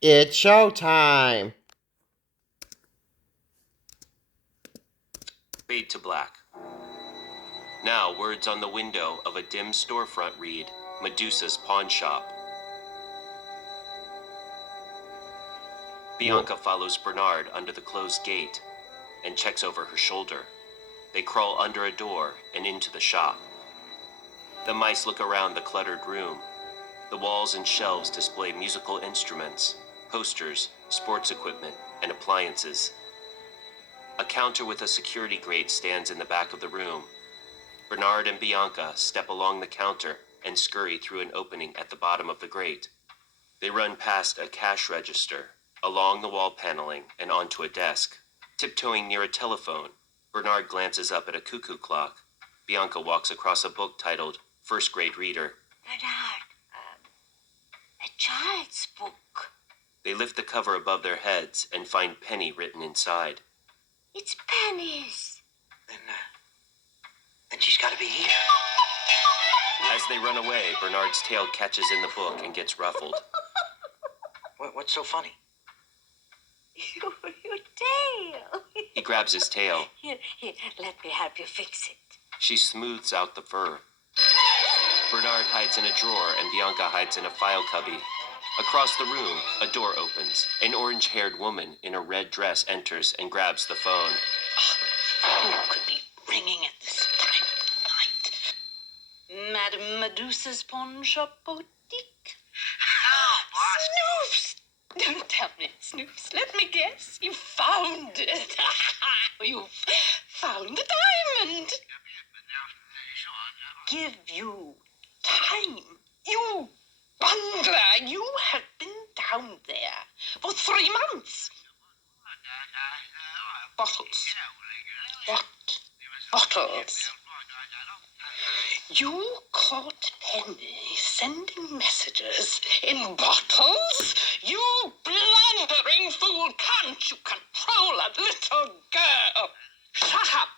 It's showtime. Fade to black. Now words on the window of a dim storefront read, Medusa's pawn shop. Bianca follows Bernard under the closed gate and checks over her shoulder. They crawl under a door and into the shop. The mice look around the cluttered room. The walls and shelves display musical instruments, posters, sports equipment, and appliances. A counter with a security grate stands in the back of the room. Bernard and Bianca step along the counter and scurry through an opening at the bottom of the grate. They run past a cash register, along the wall paneling, and onto a desk. Tiptoeing near a telephone, Bernard glances up at a cuckoo clock. Bianca walks across a book titled First Grade Reader. Bernard, a child's book. They lift the cover above their heads and find Penny written inside. It's Penny's. Then she's got to be here. As they run away, Bernard's tail catches in the book and gets ruffled. What's so funny? Your tail. He grabs his tail. Here, let me help you fix it. She smooths out the fur. Bernard hides in a drawer and Bianca hides in a file cubby. Across the room, a door opens. An orange-haired woman in a red dress enters and grabs the phone. Who could be ringing at this time of night? Madame Medusa's pawn shop boutique? Oh, Snoops! Don't tell me, Snoops. Let me guess. You found it. You've found the diamond. Give you time. You bungler. You have been down there for 3 months. Bottles. What bottles? You caught Penny sending messages in bottles? You blundering fool! Can't you control a little girl? Shut up!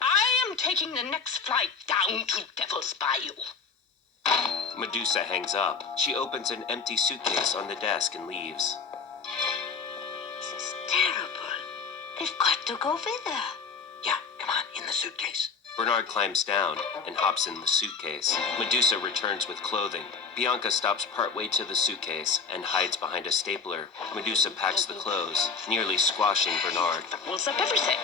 I am taking the next flight down to Devil's Bayou. Medusa hangs up. She opens an empty suitcase on the desk and leaves. This is terrible. They've got to go with her. Yeah, come on, in the suitcase. Bernard climbs down and hops in the suitcase. Medusa returns with clothing. Bianca stops partway to the suitcase and hides behind a stapler. Medusa packs the clothes, nearly squashing Bernard. Fouls up everything.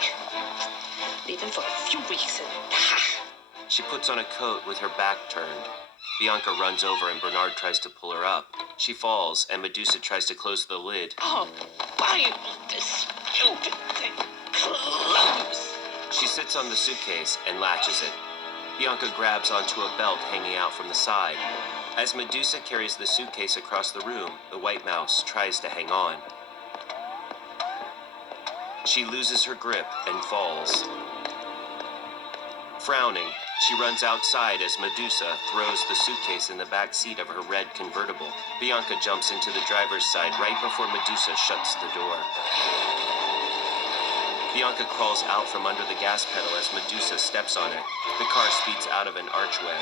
Leave him for a few weeks and... She puts on a coat with her back turned. Bianca runs over and Bernard tries to pull her up. She falls and Medusa tries to close the lid. Oh, why this stupid thing? Close! She sits on the suitcase and latches it. Bianca grabs onto a belt hanging out from the side. As Medusa carries the suitcase across the room, the white mouse tries to hang on. She loses her grip and falls. Frowning, she runs outside as Medusa throws the suitcase in the back seat of her red convertible. Bianca jumps into the driver's side right before Medusa shuts the door. Bianca crawls out from under the gas pedal as Medusa steps on it. The car speeds out of an archway,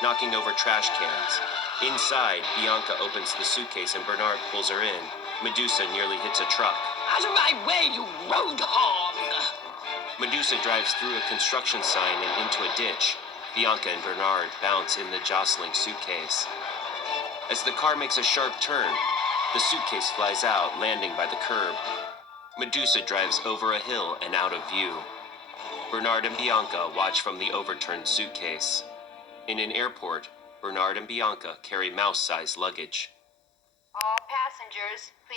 knocking over trash cans. Inside, Bianca opens the suitcase and Bernard pulls her in. Medusa nearly hits a truck. Out of my way, you road hog! Medusa drives through a construction sign and into a ditch. Bianca and Bernard bounce in the jostling suitcase. As the car makes a sharp turn, the suitcase flies out, landing by the curb. Medusa drives over a hill and out of view. Bernard and Bianca watch from the overturned suitcase. In an airport, Bernard and Bianca carry mouse-sized luggage. All passengers, please